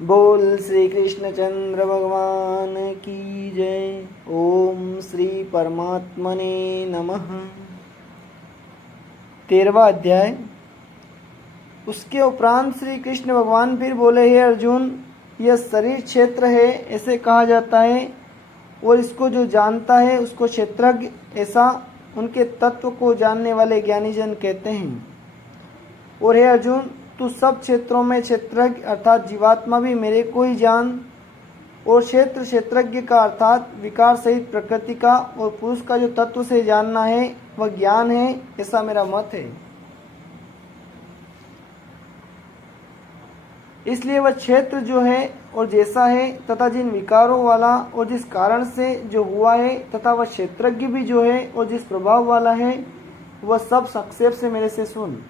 बोल श्री कृष्णचंद्र भगवान की जय। ओम श्री परमात्मने नमः। 13वां अध्याय। उसके उपरांत श्री कृष्ण भगवान फिर बोले, हे अर्जुन, यह शरीर क्षेत्र है ऐसे कहा जाता है, और इसको जो जानता है उसको क्षेत्रज्ञ ऐसा उनके तत्व को जानने वाले ज्ञानी जन कहते हैं। और हे अर्जुन, तू सब क्षेत्रों में क्षेत्रज्ञ अर्थात जीवात्मा भी मेरे को ही जान। और क्षेत्र क्षेत्रज्ञ का अर्थात विकार सहित प्रकृति का और पुरुष का जो तत्व से जानना है वह ज्ञान है, ऐसा मेरा मत है। इसलिए वह क्षेत्र जो है और जैसा है तथा जिन विकारों वाला और जिस कारण से जो हुआ है तथा वह क्षेत्रज्ञ भी जो है और जिस प्रभाव वाला है, वह सब संक्षेप से मेरे से सुन।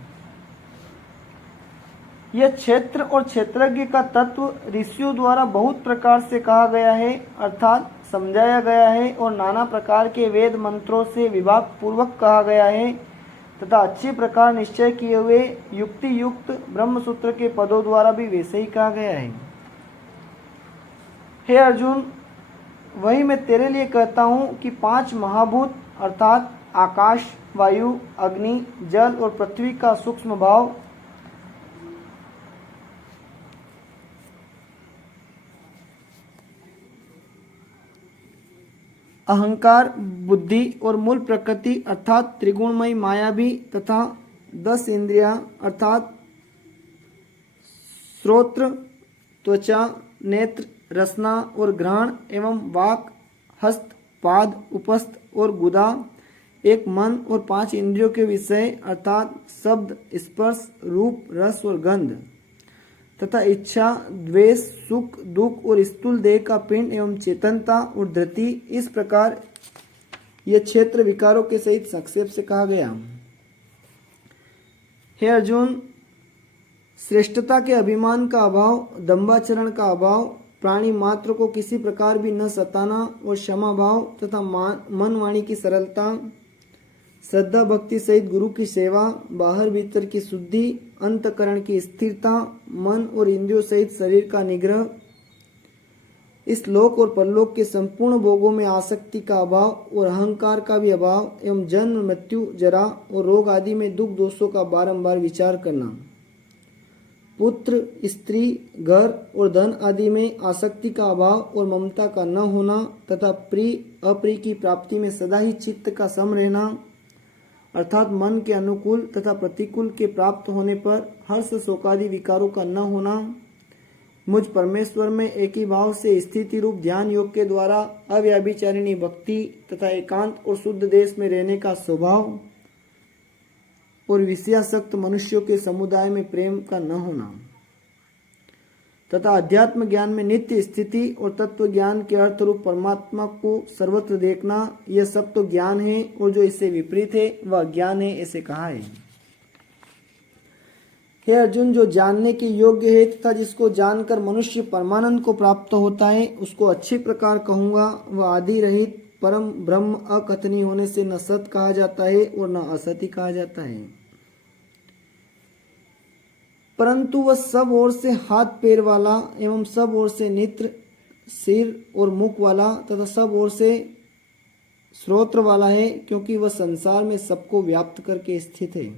यह क्षेत्र और क्षेत्रज्ञ का तत्व ऋषियों द्वारा बहुत प्रकार से कहा गया है अर्थात समझाया गया है, और नाना प्रकार के वेद मंत्रों से विभाग पूर्वक कहा गया है तथा अच्छी प्रकार निश्चय किए हुए युक्ति युक्त ब्रह्म सूत्र के पदों द्वारा भी वैसे ही कहा गया है। हे अर्जुन, वही मैं तेरे लिए कहता हूँ कि 5 महाभूत अर्थात आकाश, वायु, अग्नि, जल और पृथ्वी का सूक्ष्म भाव, अहंकार, बुद्धि और मूल प्रकृति अर्थात त्रिगुणमयी माया भी, तथा 10 इंद्रियां अर्थात श्रोत्र, त्वचा, नेत्र, रसना और घ्राण एवं वाक, हस्त, पाद, उपस्थ और गुदा, एक मन और 5 इंद्रियों के विषय अर्थात शब्द, स्पर्श, रूप, रस और गंध, तथा इच्छा, द्वेष, सुख, दुख और स्थूल देह का पिंड एवं चेतनता और धृति, इस प्रकार यह क्षेत्र विकारों के सहित संक्षेप से कहा गया। हे अर्जुन, श्रेष्ठता के अभिमान का अभाव, दंभाचरण का अभाव, प्राणी मात्र को किसी प्रकार भी न सताना और क्षमा भाव तथा मन वाणी की सरलता, श्रद्धा भक्ति सहित गुरु की सेवा, बाहर भीतर की शुद्धि, अंतकरण की स्थिरता, मन और इंद्रियों सहित शरीर का निग्रह, इस लोक और परलोक के संपूर्ण भोगों में आसक्ति का अभाव और अहंकार का भी अभाव एवं जन्म, मृत्यु, जरा और रोग आदि में दुख दोषों का बारंबार विचार करना, पुत्र, स्त्री, घर और धन आदि में आसक्ति का अभाव और ममता का न होना, तथा प्रिय अप्रिय की प्राप्ति में सदा ही चित्त का सम रहना अर्थात मन के अनुकूल तथा प्रतिकूल के प्राप्त होने पर हर्ष शोकादि विकारों का न होना, मुझ परमेश्वर में एक ही भाव से स्थिति रूप ध्यान योग के द्वारा अव्यभिचारिणी भक्ति तथा एकांत और शुद्ध देश में रहने का स्वभाव, और विषयासक्त मनुष्यों के समुदाय में प्रेम का न होना, तथा अध्यात्म ज्ञान में नित्य स्थिति और तत्व ज्ञान के अर्थ रूप परमात्मा को सर्वत्र देखना, यह सब तो ज्ञान है, और जो इससे विपरीत है वह अज्ञान है, ऐसे कहा है। हे अर्जुन, जो जानने के योग्य है तथा जिसको जानकर मनुष्य परमानंद को प्राप्त होता है, उसको अच्छी प्रकार कहूँगा। वह आदि रहित परम ब्रह्म अकथनीय होने से न सत कहा जाता है और न असत ही कहा जाता है, परंतु वह सब ओर से हाथ पैर वाला एवं सब ओर से नेत्र, सिर और मुख वाला तथा सब ओर से श्रोत्र वाला है, क्योंकि वह संसार में सबको व्याप्त करके स्थित है,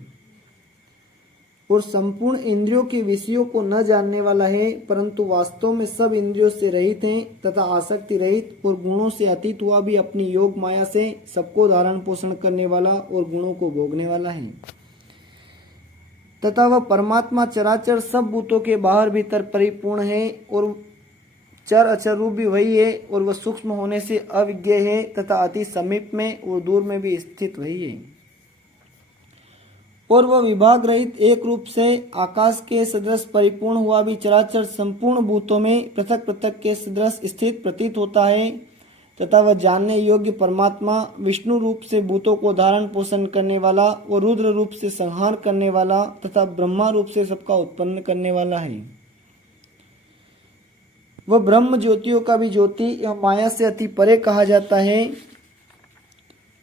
और संपूर्ण इंद्रियों के विषयों को न जानने वाला है, परंतु वास्तव में सब इंद्रियों से रहित है तथा आसक्ति रहित और गुणों से अतीत हुआ भी अपनी योग माया से सबको धारण पोषण करने वाला और गुणों को भोगने वाला है, तथा वह परमात्मा चराचर सब भूतों के बाहर भीतर परिपूर्ण है, और चर अचर रूप भी वही है, और वह सूक्ष्म होने से अविज्ञ है तथा अति समीप में और दूर में भी स्थित वही है, और वह विभाग रहित एक रूप से आकाश के सदृश परिपूर्ण हुआ भी चराचर संपूर्ण भूतों में पृथक पृथक के सदृश स्थित प्रतीत होता है, तथा वह जानने योग्य परमात्मा विष्णु रूप से भूतों को धारण पोषण करने वाला और रुद्र रूप से संहार करने वाला तथा ब्रह्मा रूप से सबका उत्पन्न करने वाला है। वह ब्रह्म ज्योतियों का भी ज्योति एवं माया से अति परे कहा जाता है,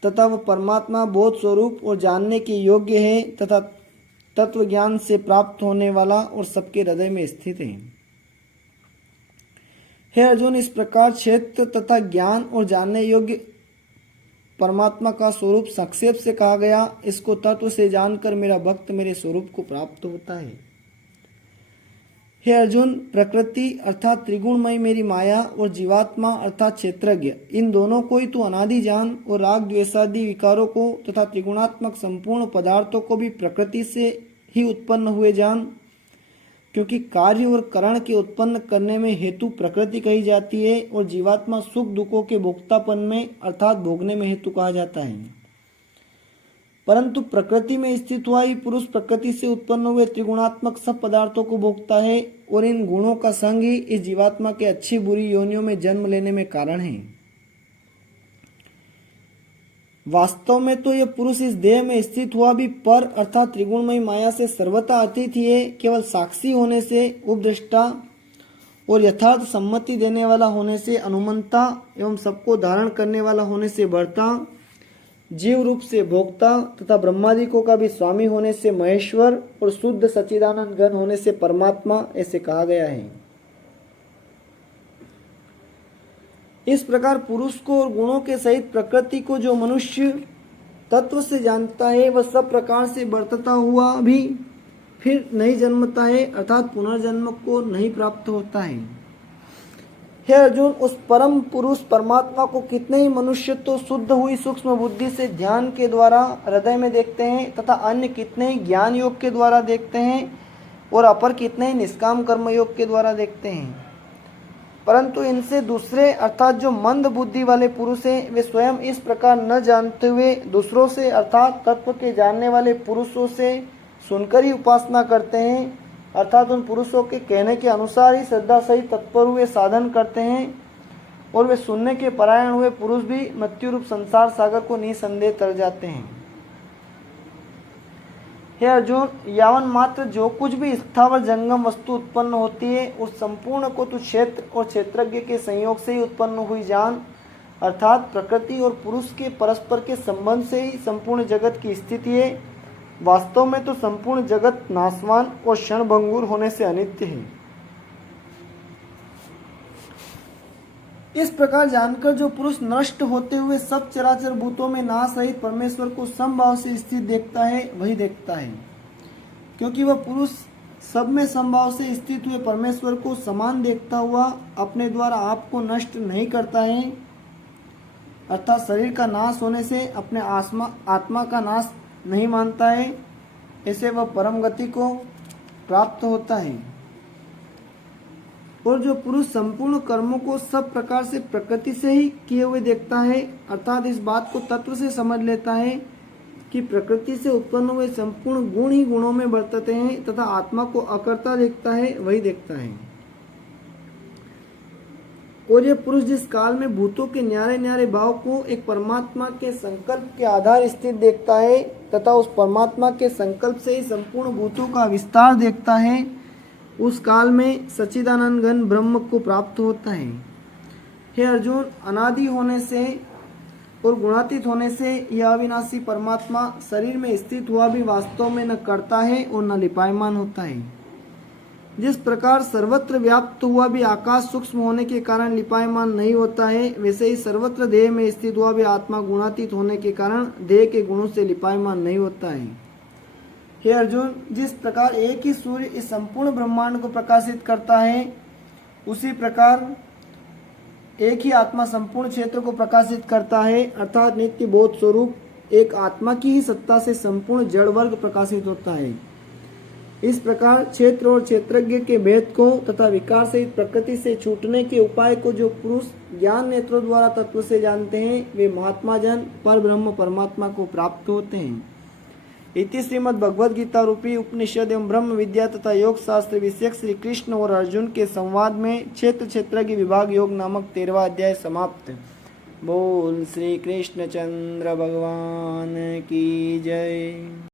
तथा वह परमात्मा बोध स्वरूप और जानने के योग्य है तथा तत्व ज्ञान से प्राप्त होने वाला और सबके हृदय में स्थित है। हे अर्जुन, इस प्रकार क्षेत्र तथा ज्ञान और जानने योग्य परमात्मा का स्वरूप संक्षेप से कहा गया। इसको तत्व से जानकर मेरा भक्त मेरे स्वरूप को प्राप्त होता है। हे अर्जुन, प्रकृति अर्थात त्रिगुणमयी मेरी माया और जीवात्मा अर्थात क्षेत्रज्ञ, इन दोनों को ही तू अनादि जान और राग द्वेषादि विकारों को तथा त्रिगुणात्मक संपूर्ण पदार्थों को भी प्रकृति से ही उत्पन्न हुए जान, क्योंकि कार्य और करण के उत्पन्न करने में हेतु प्रकृति कही जाती है और जीवात्मा सुख दुखों के भोक्तापन में अर्थात भोगने में हेतु कहा जाता है। परंतु प्रकृति में स्थित हुआ ही पुरुष प्रकृति से उत्पन्न हुए त्रिगुणात्मक सब पदार्थों को भोगता है और इन गुणों का संग ही इस जीवात्मा के अच्छी बुरी योनियों में जन्म लेने में कारण है। वास्तव में तो यह पुरुष इस देह में स्थित हुआ भी पर अर्थात त्रिगुणमयी माया से सर्वथा अतीत ही है। केवल साक्षी होने से, उपदृष्टा और यथार्थ सम्मति देने वाला होने से, अनुमंता एवं सबको धारण करने वाला होने से बढ़ता, जीव रूप से भोक्ता तथा ब्रह्मादिकों का भी स्वामी होने से महेश्वर और शुद्ध सच्चिदानंद घन होने से परमात्मा ऐसे कहा गया है। इस प्रकार पुरुष को और गुणों के सहित प्रकृति को जो मनुष्य तत्व से जानता है वह सब प्रकार से बरतता हुआ भी फिर नहीं जन्मता है अर्थात पुनर्जन्म को नहीं प्राप्त होता है। हे अर्जुन, उस परम पुरुष परमात्मा को कितने ही मनुष्य तो शुद्ध हुई सूक्ष्म बुद्धि से ध्यान के द्वारा हृदय में देखते हैं तथा अन्य कितने ही ज्ञान योग के द्वारा देखते हैं और अपर कितने ही निष्काम कर्म योग के द्वारा देखते हैं। परंतु इनसे दूसरे अर्थात जो मंद बुद्धि वाले पुरुष हैं वे स्वयं इस प्रकार न जानते हुए दूसरों से अर्थात तत्व के जानने वाले पुरुषों से सुनकर ही उपासना करते हैं अर्थात उन पुरुषों के कहने के अनुसार ही श्रद्धा सहित तत्पर हुए साधन करते हैं और वे सुनने के परायण हुए पुरुष भी मृत्यु रूप संसार सागर को निसंदेह तर जाते हैं। हे अर्जुन, यावन मात्र जो कुछ भी स्थावर जंगम वस्तु उत्पन्न होती है उस संपूर्ण को तू क्षेत्र और क्षेत्रज्ञ के संयोग से ही उत्पन्न हुई जान अर्थात प्रकृति और पुरुष के परस्पर के संबंध से ही संपूर्ण जगत की स्थिति है। वास्तव में तो संपूर्ण जगत नाशवान और क्षणभंगुर होने से अनित्य है। इस प्रकार जानकर जो पुरुष नष्ट होते हुए सब चराचर भूतों में नाश रहित परमेश्वर को समभाव से स्थित देखता है वही देखता है, क्योंकि वह पुरुष सब में समभाव से स्थित हुए परमेश्वर को समान देखता हुआ अपने द्वारा आपको नष्ट नहीं करता है अर्थात शरीर का नाश होने से अपने आत्मा का नाश नहीं मानता है। ऐसे वह परम गति को प्राप्त होता है। और जो पुरुष संपूर्ण कर्मों को सब प्रकार से प्रकृति से ही किए हुए देखता है अर्थात इस बात को तत्व से समझ लेता है कि प्रकृति से उत्पन्न हुए संपूर्ण गुण ही गुणों में बरतते हैं तथा आत्मा को अकर्ता देखता है वही देखता है। और यह पुरुष जिस काल में भूतों के न्यारे न्यारे भाव को एक परमात्मा के संकल्प के आधार स्थित देखता है तथा उस परमात्मा के संकल्प से ही संपूर्ण भूतों का विस्तार देखता है उस काल में सच्चिदानंद घन ब्रह्म को प्राप्त होता है। हे अर्जुन, अनादि होने से और गुणातीत होने से यह अविनाशी परमात्मा शरीर में स्थित हुआ भी वास्तव में न करता है और न लिपायमान होता है। जिस प्रकार सर्वत्र व्याप्त हुआ भी आकाश सूक्ष्म होने के कारण लिपायमान नहीं होता है वैसे ही सर्वत्र देह में स्थित हुआ भी आत्मा गुणातीत होने के कारण देह के गुणों से लिपायमान नहीं होता है। हे अर्जुन, जिस प्रकार एक ही सूर्य इस संपूर्ण ब्रह्मांड को प्रकाशित करता है उसी प्रकार एक ही आत्मा संपूर्ण क्षेत्र को प्रकाशित करता है अर्थात नित्य बोध स्वरूप एक आत्मा की ही सत्ता से संपूर्ण जड़ वर्ग प्रकाशित होता है। इस प्रकार क्षेत्र और क्षेत्रज्ञ के भेद को तथा विकार सहित प्रकृति से छूटने के उपाय को जो पुरुष ज्ञान नेत्रों द्वारा तत्व से जानते हैं वे महात्मा जन पर ब्रह्म परमात्मा को प्राप्त होते हैं। इति श्रीमद् भगवद गीता रूपी उपनिषद एवं ब्रह्म विद्या तथा योग शास्त्र विषयक श्री कृष्ण और अर्जुन के संवाद में क्षेत्र क्षेत्रज्ञ विभाग योग नामक 13वां अध्याय समाप्त। बोल श्री कृष्ण चंद्र भगवान की जय।